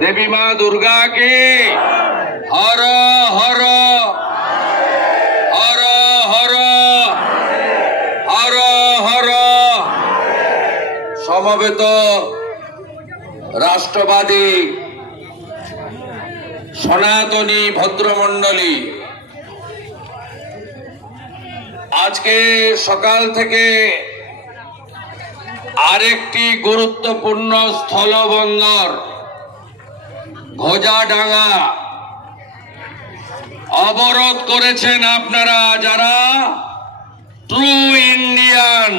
देवी माँ दुर्गा की हर हर हर हर हर हर समवेत राष्ट्रवादी सनातनी भद्रमंडली आज के सकाल থেকে আরেকটি গুরুত্বপূর্ণ স্থলবন্দর ঘোজাডাঙ্গা অবরোধ করেছেন আপনারা যারা ট্রু ইন্ডিয়ান।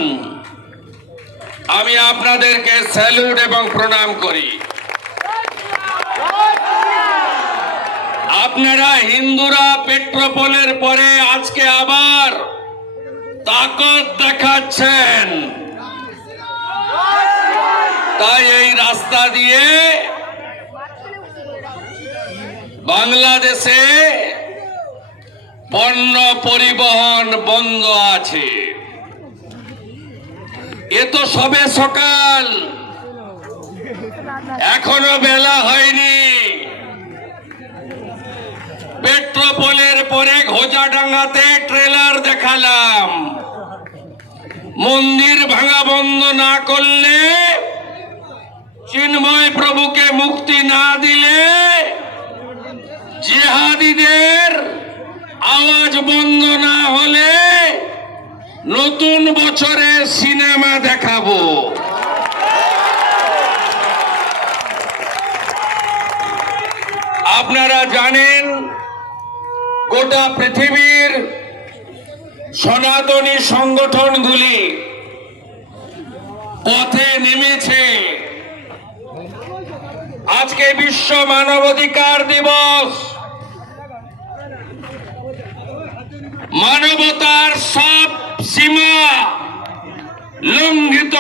আমি আপনাদেরকে স্যালুট এবং প্রণাম করি। আপনারা হিন্দুরা পেট্রোপোলের পরে আজকে আবার তাকত দেখাচ্ছেন, তাই এই রাস্তা দিয়ে বাংলাদেশে পণ্য পরিবহন বন্ধ আছে। এ তো সবে সকাল, এখনো বেলা হয়নি। পেট্রোপোলের পরে ঘোজাডাঙ্গাতে ট্রেলার দেখালাম। মন্দির ভাঙা বন্ধ না করলে, চিন্ময় প্রভুকে মুক্তি না দিলে, জিহাদিদের আওয়াজ বন্ধ না হলে নতুন বছরে সিনেমা দেখাবো। আপনারা জানেন গোটা পৃথিবীর সনাতনী সংগঠনগুলি পথে নেমেছে। আজকে বিশ্ব মানবাধিকার দিবস। মানবতার সব সীমা লঙ্ঘিত